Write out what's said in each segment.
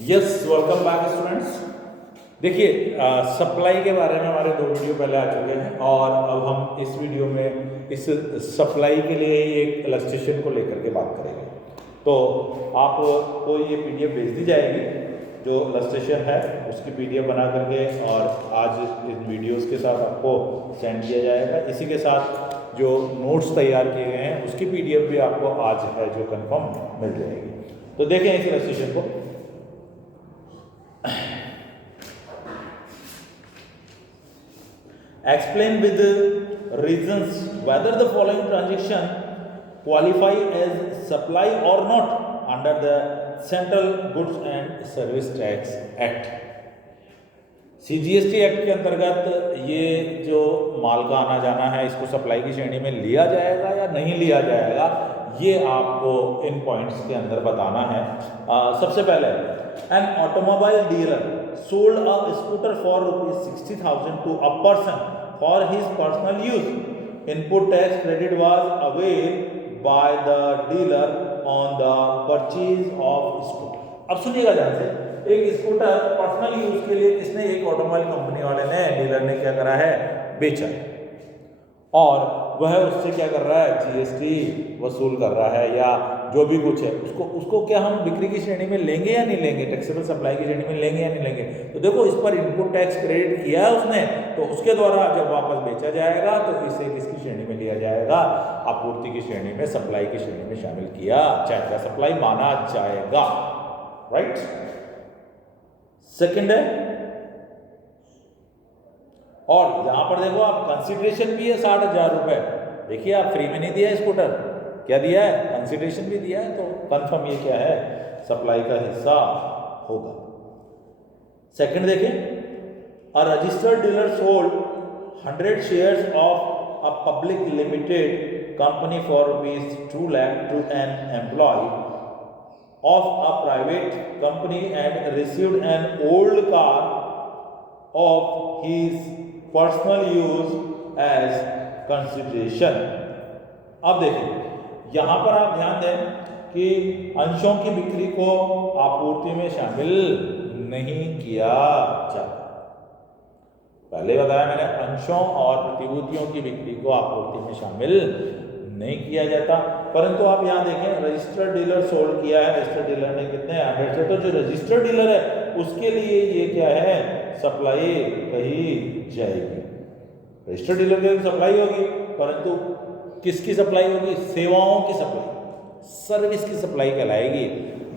Yes, welcome back students. देखिए, supply के बारे में हमारे 2 वीडियो पहले आ चुके हैं और अब हम इस वीडियो में इस सप्लाई के लिए एक इलस्ट्रेशन को लेकर के बात करेंगे। तो आपको ये पीडीएफ भेज दी जाएगी, जो इलस्ट्रेशन है उसकी पीडीएफ बना करके, और आज इन वीडियोस के साथ आपको सेंड किया जाएगा। इसी के साथ जो नोट्स तैयार किए गए हैं उसकी पीडीएफ भी आपको आज है जो कंफर्म मिल जाएगी। तो देखें इस इलस्ट्रेशन को। Explain with reasons whether the following transaction qualify as supply or not under the Central Goods and Service Tax Act। CGST act के अंतर्गत ये जो माल का आना जाना है, इसको सप्लाई की श्रेणी में लिया जाएगा या नहीं लिया जाएगा, ये आपको इन पॉइंट्स के अंदर बताना है। सबसे पहले, an automobile dealer sold a scooter for ₹60,000 to a person for his personal use. Input tax credit was availed by the dealer on the purchase of scooter। अब सुनिएगा ध्यान से, एक स्कूटर पर्सनल यूज के लिए किसने, एक ऑटोमोबाइल कंपनी वाले ने, डीलर ने क्या करा है, बेचा, और वह उससे क्या कर रहा है, जीएसटी वसूल कर रहा है या जो भी कुछ है उसको क्या हम बिक्री की श्रेणी में लेंगे या नहीं लेंगे, टैक्सेबल सप्लाई की श्रेणी में लेंगे या नहीं लेंगे। तो देखो, इस पर इनपुट टैक्स क्रेडिट किया है उसने, तो उसके द्वारा जब वापस बेचा जाएगा तो इसे किसकी श्रेणी में लिया जाएगा, आपूर्ति की श्रेणी में, सप्लाई की श्रेणी में शामिल किया जाएगा, सप्लाई माना जाएगा। राइट। सेकेंड है, और यहां पर देखो आप, कंसिडरेशन भी है 60,000 रुपए। देखिए, आप फ्री में नहीं दिया स्कूटर, क्या दिया है, कंसिडरेशन भी दिया है, तो कंफर्म ये क्या है, सप्लाई का हिस्सा होगा। सेकंड देखें, a registered dealer sold 100 shares of a public limited company for ₹2 lakh to an employ of a private company and received an old car of his personal use as consideration। अब देखिए, यहां पर आप ध्यान दें कि अंशों की बिक्री को आपूर्ति में शामिल नहीं किया जाता। पहले बताया मैंने, अंशों और प्रतिभूतियों की बिक्री को आपूर्ति में शामिल नहीं किया जाता। परंतु आप यहां देखें, रजिस्टर्ड डीलर सोल्ड किया है, रजिस्टर्ड डीलर ने कितने, 100 से, तो जो रजिस्टर्ड डीलर है उसके लिए ये क्या है, सप्लाई कही जाएगी। रजिस्टर्ड डीलर के लिए सप्लाई होगी, परंतु किसकी सप्लाई होगी, सेवाओं की सप्लाई, सर्विस की सप्लाई कहलाएगी,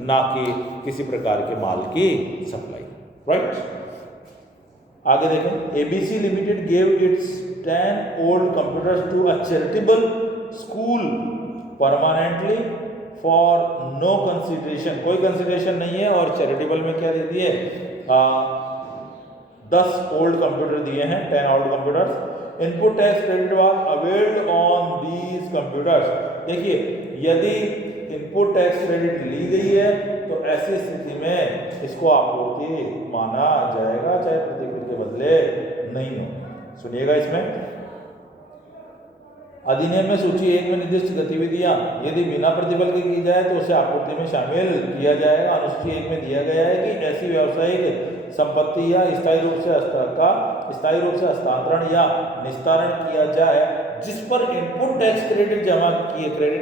ना कि किसी प्रकार के माल की सप्लाई। राइट। आगे देखें, ABC limited gave its 10 old computers to a charitable school permanently for no consideration, कोई कंसिडरेशन नहीं है, और चैरिटेबल में क्या दे दिए, 10 ओल्ड कंप्यूटर दिए हैं, 10 old computers. Input tax credit was availed on these computers. देखिए, यदि इनपुट टैक्स क्रेडिट ली गई है तो ऐसी स्थिति में इसको आपूर्ति माना जाएगा, चाहे प्रतिकृति के बदले नहीं हो। सुनिएगा, इसमें अधिनियम में सूची 1 में निर्दिष्ट गतिविधियां यदि बिना प्रतिफल की जाए तो उसे आपूर्ति में शामिल किया जाएगा। अनुसूची 1 में दिया गया है कि ऐसी व्यावसायिक संपत्ति या स्थायी रूप से हस्तांतरण या निस्तारण किया जाए जिस पर इनपुट टैक्स क्रेडिट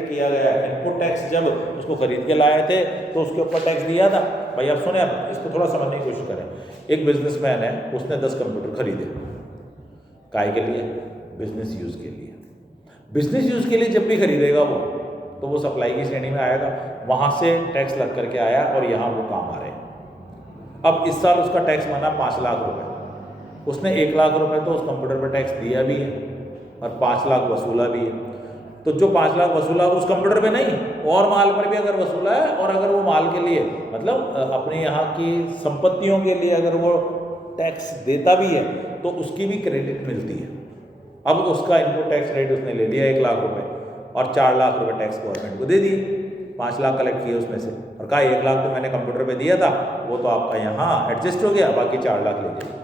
किया गया है। इनपुट टैक्स जब उसको खरीद के लाए थे तो उसके ऊपर टैक्स दिया था। भाई अब सुने, आप इसको थोड़ा समझने की कोशिश करें। एक बिजनेसमैन है, उसने 10 कंप्यूटर खरीदे, काय के लिए, बिजनेस यूज के लिए। बिजनेस यूज के लिए जब भी खरीदेगा वो, तो वो सप्लाई की श्रेणी में आएगा, वहां से टैक्स लग करके आया और यहाँ वो काम आ रहे हैं। अब इस साल उसका टैक्स बना 5 लाख रुपए, उसने 1 लाख रुपए तो उस कंप्यूटर पर टैक्स दिया भी है और 5 लाख वसूला भी है। तो जो 5 लाख वसूला उस कंप्यूटर पे नहीं, और माल पर भी अगर वसूला है, और अगर वो माल के लिए, मतलब अपने यहाँ की संपत्तियों के लिए अगर वो टैक्स देता भी है तो उसकी भी क्रेडिट मिलती है। अब उसका इनपुट टैक्स रेट उसने ले लिया 1 लाख रुपए, और 4 लाख रुपए टैक्स गवर्नमेंट को दे दिए, 5 लाख कलेक्ट किए उसमें से, और कहा 1 लाख तो मैंने कंप्यूटर पे दिया था, वो तो आपका यहाँ एडजस्ट हो गया, बाकी 4 लाख ले लीजिए।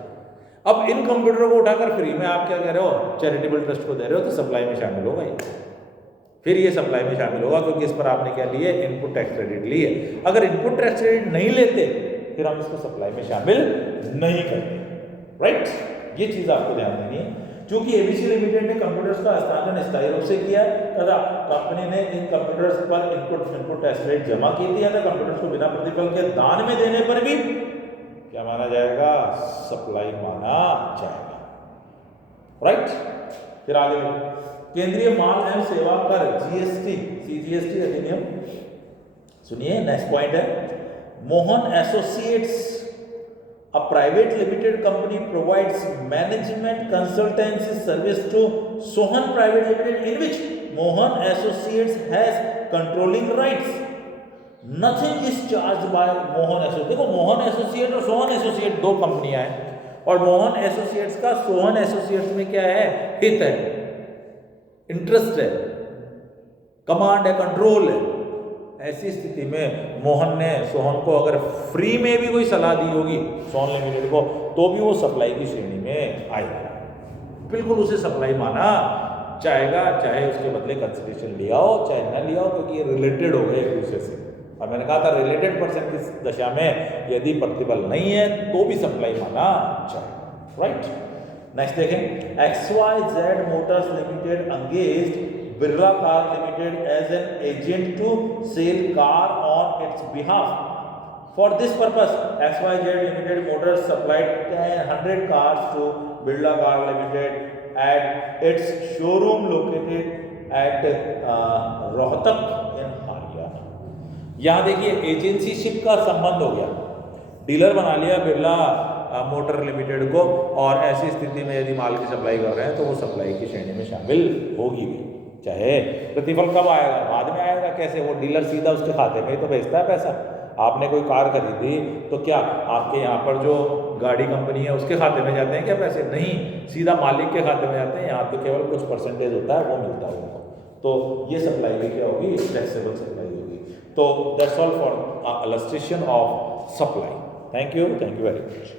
अब इन कंप्यूटर को उठाकर फ्री में आप क्या कह रहे हो, चैरिटेबल ट्रस्ट को दे रहे हो, तो सप्लाई में शामिल होगा ये। फिर ये सप्लाई में शामिल होगा, क्योंकि इस पर आपने क्या लिए, इनपुट टैक्स क्रेडिट लिए। अगर इनपुट टैक्स क्रेडिट नहीं लेते, फिर हम इसको सप्लाई में शामिल नहीं करते, राइट। ये चीज आपको ध्यान देनी है। क्योंकि एबीसी लिमिटेड ने कंप्यूटर्स का हस्तांतरण स्थायी रूप से किया तथा कंपनी ने इन कंप्यूटर्स पर इनपुट टैक्स रेट जमा की दिया था। कंप्यूटर्स को बिना प्रतिफल के दान में देने पर भी क्या माना जाएगा, सप्लाई माना जाएगा, राइट। फिर आगे केंद्रीय माल एवं सेवा कर जीएसटी सीजीएसटी अधिनियम, सुनिए नेक्स्ट पॉइंट है, Mohan associates a private limited company provides management consultancy service to Sohan Private Limited in which Mohan Associates has controlling rights. Nothing is charged by Mohan Associates. देखो मोहन एसोसिएट और Sohan associate दो कंपनियां हैं और Mohan associates का Sohan associates में क्या है, हित है, इंटरेस्ट है, कमांड है, कंट्रोल है। ऐसी स्थिति में मोहन ने सोहन को अगर फ्री में भी कोई सलाह दी होगी सोहन लिमिटेड को, तो भी वो सप्लाई की श्रेणी में आएगा, बिल्कुल उसे सप्लाई माना जाएगा, चाहे उसके बदले कंसिडरेशन लिया हो चाहे न लिया हो, क्योंकि ये रिलेटेड हो गए एक दूसरे से। और मैंने कहा था रिलेटेड पर्सन की दशा में यदि प्रतिबल नहीं है तो भी सप्लाई माना जाएगा, राइट। नेक्स्ट देखें, XYZ Motors limited engaged Birla Car Limited as an agent to sell car on its behalf. For this purpose, XYZ Limited Motors supplied 100 cars to Birla Car Limited at its showroom located at Rohtak in Haryana. यहाँ देखिए एजेंसीशिप का संबंध हो गया, dealer बना लिया Birla motor limited को, और ऐसी स्थिति में यदि माल की सप्लाई कर रहे हैं तो वो सप्लाई की श्रेणी में शामिल होगी भी। चाहे प्रतिफल कब आएगा, बाद में आएगा, कैसे, वो डीलर सीधा उसके खाते में ही तो भेजता है पैसा। आपने कोई कार खरीदी तो क्या आपके यहाँ पर जो गाड़ी कंपनी है उसके खाते में जाते हैं क्या पैसे? नहीं, सीधा मालिक के खाते में जाते हैं। यहाँ तो केवल कुछ परसेंटेज होता है वो मिलता है उनको। तो ये सप्लाई की क्या होगी, टैक्सेबल सप्लाई होगी। तो that's all for illustration of supply. Thank you very much.